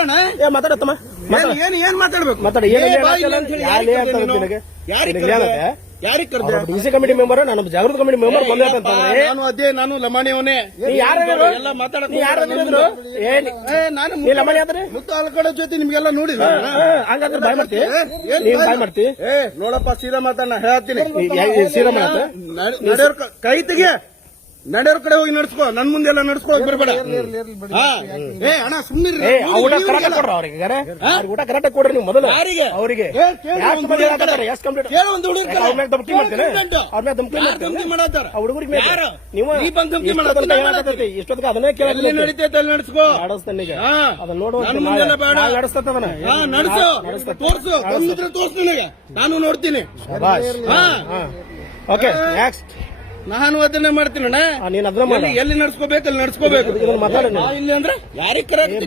ಅಲ್ಲಣ್ಣ ಮಾತಾಡತ್ತಮ್ಮ ಏನ್ ಮಾತಾಡ್ಬೇಕು ಮಾತಾಡಿ ಯಾರಿಗ್ ಕರ್ದೆ ಡಿಸಿ ಕಮಿಟಿ ಮೆಂಬರ್ ನಾನು ಜಾಗೃತಿ ಕಮಿಟಿ ಮೆಂಬರ್ ಬಂದಂತಂದ್ರೆ ನಾನು ಲಮಾಣಿಯವನೇ ಎಲ್ಲ ಯಾರು ನಾನು ಲಮಾಣಿ ಆದ್ರೆ ಮುತ್ತು ಆಲ್ಕಡೆ ಜೊತೆ ನಿಮ್ಗೆಲ್ಲ ನೋಡಿಲ್ಲ ಹಂಗಂದ್ರೆ ಬಾಯ್ ಮಾಡ್ತಿ ನೀವ್ ಬಾಯ್ ಮಾಡ್ತಿ ನೋಡಪ್ಪ ಸೀದಾ ಮಾತಾಡ ಹೇಳ್ತೀನಿ ಸೀರಾ ಮಾತ ನಡೆಯೋರ್ ಕೈ ತೆಗಿಯ ನಡೆಯೋರ್ ಕಡೆ ಹೋಗಿ ನಡ್ಸ್ಕೋ ನನ್ ಮುಂದೆಲ್ಲ ನಡ್ಸ್ಕೊಳಕ್ ಬರ್ಬೇಡ ಅಣ್ಣ ಸುಮ್ಮನೆ ಊಟ ಕರೆಕ್ಟ್ ಕೊಡ್ರ ಅವ್ರಿಗೆ ಊಟ ಕರೆಕ್ಟ್ ಕೊಡ್ರಿ ನೀವು ಮೊದಲು ಯಾರಿಗೆ ಅವರಿಗೆ ಎಷ್ಟು ಕಂಪ್ಲೀಟ್ ಕೇಳ ಒಂದು ಹುಡುಗರಿಗೆ ನೀವು ಇಷ್ಟೊತ್ತಿಗೆ ಅದನ್ನೇ ಎಲ್ಲಿ ನಡೀತೈತೆ ಅಲ್ಲಿ ನಡ್ಸ್ಕೋ ಅದನ್ನ ನೋಡುವ ನಡೆಸ್ತದ ನಡ್ಸು ತೋರ್ಸು ಬಂದಿದ್ರೆ ತೋರ್ಸು ನನಗೆ ನಾನು ನೋಡ್ತೀನಿ ಓಕೆ ನೆಕ್ಸ್ಟ್ ನಾನು ಅದನ್ನೇ ಮಾಡ್ತೀನಿ ನೀನ್ ಅದನ್ನ ಎಲ್ಲಿ ನಡ್ಸ್ಕೋಬೇಕು ಅಲ್ಲಿ ನಡ್ಸ್ಕೋಬೇಕು ಮಾತಾಡ ಇಲ್ಲಿ ಅಂದ್ರೆ ಯಾರಿಗೆ ಕರೆಕ್ಟ್